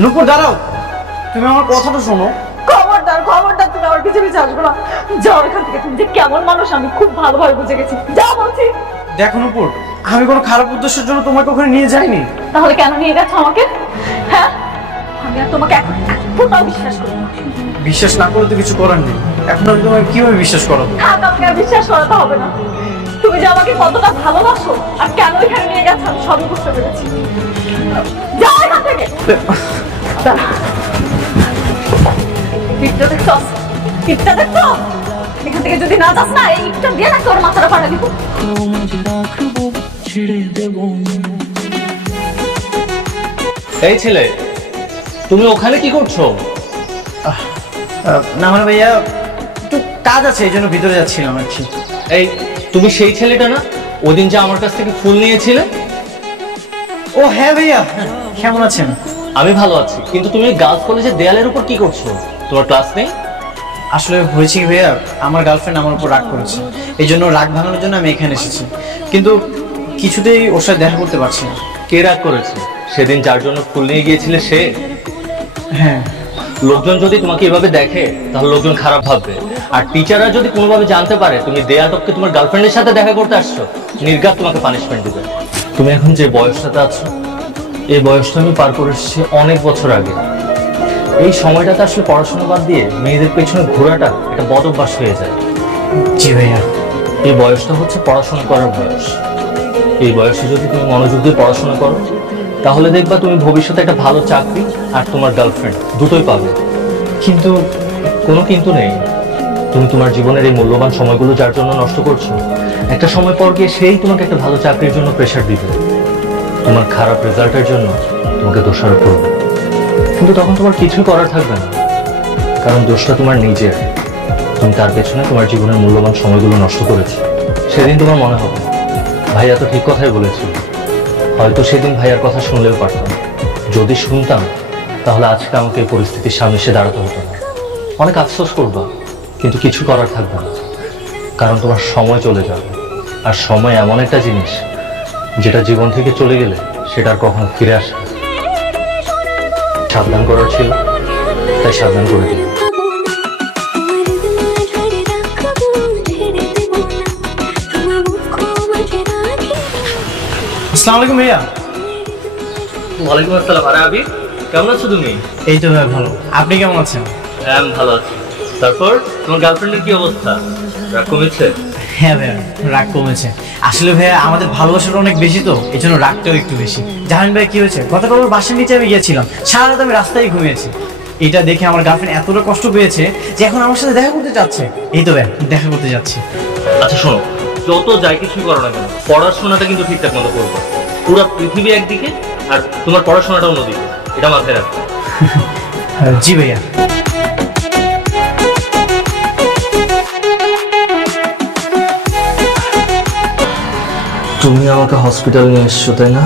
নুপুর দাঁড়াও, তুমি আমার কথাটা শোনো। খবরদার খবরদার, তুমি আমার পিছে পিছে আসবে না। যাও এখান থেকে, তুমি যে কেমন মানুষ আমি খুব ভালোভাবে বুঝে গেছি। যা বলছি। দেখো নুপুর, আমি কোনো খারাপ উদ্দেশ্যের জন্য তোমাকে ওখানে নিয়ে যাইনি। তাহলে কেন নিয়ে গেছো আমাকে? হ্যাঁ, আমি আর তোমাকে এখন একটুটাও বিশ্বাস করি না। বিশ্বাস না করলে তো কিছু করার নেই। এখন আমি তোমাকে কিভাবে বিশ্বাস করাবো? হ্যাঁ, তোমাকে আর বিশ্বাস করাতে হবে না। তুমি যে আমাকে কতটা ভালোবাসো আর কেন এখানে নিয়ে গেছো আমি সবই বুঝতে পেরেছি। যাও এখান থেকে। ইটটা দেখছো? ইটটা দেখছো? এখান থেকে যদি না যাস না, এই ইটটা দিয়ে না তোর মাথাটা ফাটা দিব। এই ছেলে, তুমি ওখানে কি করছো? না মানে ভাইয়া, একটু কাজ আছে, এই জন্য ভিতরে যাচ্ছিলাম আর কি। এই, তুমি সেই ছেলেটা না ওদিন যে আমার কাছ থেকে ফুল নিয়েছিলে? ও হ্যাঁ ভাইয়া, কেমন আছেন? আমি ভালো আছি, কিন্তু তুমি গার্লস কলেজের দেয়ালের উপর কি করছো? তোমার ক্লাস নেই? আসলে হয়েছে কি ভাইয়া, আমার গার্লফ্রেন্ড আমার উপর রাগ করেছে, এই জন্য রাগ ভাঙানোর জন্য আমি এখানে এসেছি, কিন্তু কিছুতেই ওর সাথে দেখা করতে পারছি না। কে রাগ করেছে? সেদিন যার জন্য ফুল নিয়ে গিয়েছিলে সে? হ্যাঁ। লোকজন যদি তোমাকে এভাবে দেখে তাহলে লোকজন খারাপ ভাববে, আর টিচাররা যদি কোনোভাবে জানতে পারে তুমি দেয়াল টপকে তোমার গার্লফ্রেন্ডের সাথে দেখা করতে আসছো, নির্ঘাত তোমাকে পানিশমেন্ট দিবে। তুমি এখন যে বয়সটাতে আছো, এই বয়সটা আমি পার করে এসেছি অনেক বছর আগে। এই সময়টাতে আসলে পড়াশোনা বাদ দিয়ে মেয়েদের পেছনে ঘোরাটা একটা বদ অভ্যাস হয়ে যায়। জি ভাইয়া। এই বয়সটা হচ্ছে পড়াশোনা করার বয়স। এই বয়সে যদি তুমি মনোযোগ দিয়ে পড়াশোনা করো তাহলে দেখবা তুমি ভবিষ্যতে একটা ভালো চাকরি আর তোমার গার্লফ্রেন্ড দুটোই পাবে। কিন্তু কোনো কিন্তু নেই। তুমি তোমার জীবনের এই মূল্যবান সময়গুলো যার জন্য নষ্ট করছো, একটা সময় পর গিয়ে সেই তোমাকে একটা ভালো চাকরির জন্য প্রেশার দিবে, তোমার খারাপ রেজাল্টের জন্য তোমাকে দোষারোপ করবে, কিন্তু তখন তোমার কিছুই করার থাকবে না, কারণ দোষটা তোমার নিজের। তুমি তার পেছনে তোমার জীবনের মূল্যবান সময়গুলো নষ্ট করেছো। সেদিন তোমার মনে হবে ভাইয়া তো ঠিক কথাই বলেছিল, হয়তো সেদিন ভাইয়ার কথা শুনলেও পারতাম, যদি শুনতাম তাহলে আজকে আমাকে এই পরিস্থিতির সামনে এসে দাঁড়াতে হতো না। অনেক আফসোস করবা, কিন্তু কিছু করার থাকবে না, কারণ তোমার সময় চলে যাবে, আর সময় এমন একটা জিনিস যেটা জীবন থেকে চলে গেলে সেটা আর কখনো ফিরে আসে না। সাবধান করার ছিল, তাই সাবধান করে দিলাম। আসসালামু আলাইকুম ভাইয়া। ওয়ালাইকুম আসসালাম। আরে আবির, কেমন আছো তুমি? এই তো ভাইয়া ভালো, আপনি কেমন আছেন? হ্যাঁ আমি ভালো আছি। তারপর তোমার গার্লফ্রেন্ডের কি অবস্থা? রাগ কমেছে? হ্যাঁ ভাইয়া, রাগ কমেছে। আসলে ভাইয়া আমাদের ভালোবাসাটা অনেক বেশি, তো এই জন্য রাগটাও একটু বেশি। জানেন ভাই কি হয়েছে, গতকাল ওর বাসার নিচে আমি গিয়েছিলাম, সারা রাত আমি রাস্তায় ঘুমিয়েছি। এটা দেখে আমার গার্লফ্রেন্ড এতটা কষ্ট পেয়েছে যে এখন আমার সাথে দেখা করতে যাচ্ছে। এই তো ভাইয়া দেখা করতে যাচ্ছি। আচ্ছা শোনো, যত যাই কিছুই করো না কেন, পড়াশোনাটা কিন্তু ঠিকঠাক মতো করবো। পুরো পৃথিবী একদিকে আর তোমার পড়াশোনাটা অন্যদিকে, এটা মাথায় রাখো। জি ভাইয়া। তুমি আমাকে হসপিটাল নিয়ে এসছো তাই না?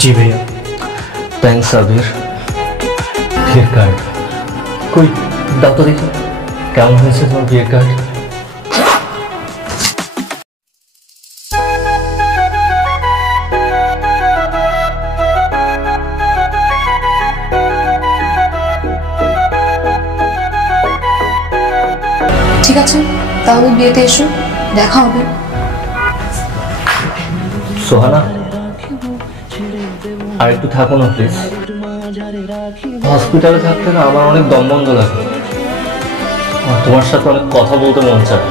জি ভাইয়া। থ্যাংকস আবির। বিয়ের কার্ড কই, দাও তো দেখি কেমন হয়েছে তোমার বিয়ের কার্ড। ঠিক আছে, তাহলে বিয়েতে এসো, দেখা হবে। সোহানা, আর একটু থাকো না প্লিজ। হসপিটালে থাকতে না আমার অনেক দম বন্ধ লাগে, তোমার সাথে অনেক কথা বলতে মন চায়।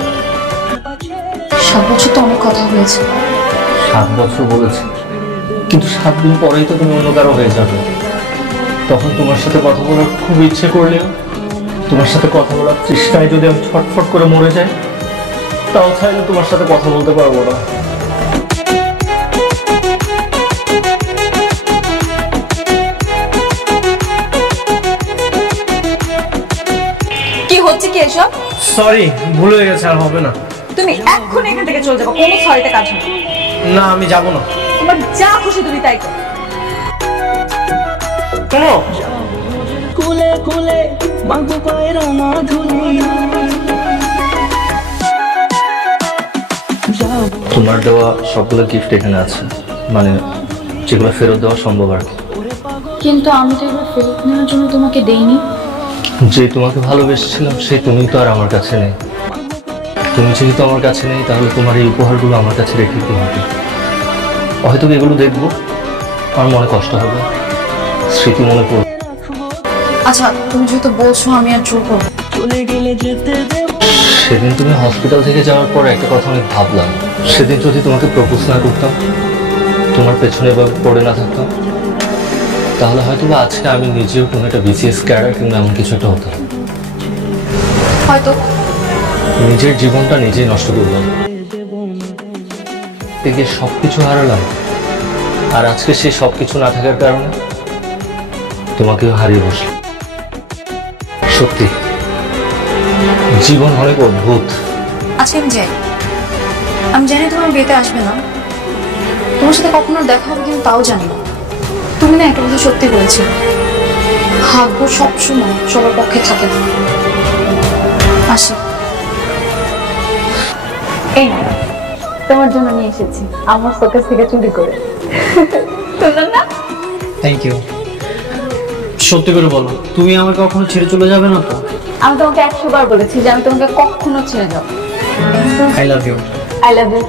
7 বছর তো অনেক কথা হয়েছে। 7 বছর বলেছি, কিন্তু 7 দিন পরেই তো তুমি অন্য কারো হয়ে যাবে। তখন তোমার সাথে কথা বলার খুব ইচ্ছে করলেও, তোমার সাথে কথা বলার তৃষ্ণায় যদি আমি ছটফট করে মরে যাই, তাও চাইলে তোমার সাথে কথা বলতে পারবো না। কি হচ্ছে কি এসব? সরি, ভুল হয়ে গেছে, আর হবে না। তুমি এক্ষুনি এখান থেকে চলে যাবো, কোনো সরিতে কাজ হবে না, আমি যাব না। তোমার যা খুশি তুমি তাই করো। শোনো, খুলে খুলে মাগো পায়ের মাধুরী। তোমার দেওয়া সবগুলো গিফট এখানে আছে, মানে যেগুলো ফেরত দেওয়া সম্ভব আর কি। কিন্তু আমি তো এবার ফেরত নেওয়ার জন্য তোমাকে দেইনি। যে তোমাকে ভালোবেসেছিলাম সেই তুমি তো আর আমার কাছে নেই। তুমি যেহেতু আমার কাছে নেই, তাহলে তোমার এই উপহারগুলো আমার কাছে রেখে দিতে হবে। হয়তো এগুলো দেখবো, আমার মনে কষ্ট হবে, স্মৃতি মনে পড়বে। আচ্ছা তুমি যেহেতু বলছো, আমি আর জোর করবো। চলে গেলে যেতে দেব সেদিন তুমি হসপিটাল থেকে যাওয়ার পর একটা কথা অনেক ভাবলাম। সেদিন যদি তোমাকে প্রপোজ না করতাম, তোমার পেছনে এভাবে পড়ে না থাকতাম, তাহলে হয়তো বা আজকে আমি নিজেও কোনো একটা বিসিএস ক্যাডার কিংবা এমন কিছু একটা হতাম। হয়তো নিজের জীবনটা নিজেই নষ্ট করলাম, থেকে সবকিছু হারালাম। আর আজকে সেই সবকিছু না থাকার কারণে তোমাকেও হারিয়ে বসলাম। সত্যি জীবন অনেক অদ্ভুত। আজকে আমি যাই। আমি জানি তোমার বিয়েতে আসবে না, তোমার সাথে কখনো দেখা হবে কিন্তু তাও জানি না। তুমি না একটা কথা সত্যি বলেছিলে, ভাগ্য সবসময় সবার পক্ষে থাকে না। আসি। এই না, তোমার জন্য নিয়ে এসেছি আমার শোকেস থেকে চুরি করে। সুন্দর না? Thank you. সত্যি করে বলো, তুমি আমাকে কখনো ছেড়ে চলে যাবে না তো? আমি তোমাকে 100 বার বলেছি যে আমি তোমাকে কখনো ছেড়ে যাবো। I love you. I love you.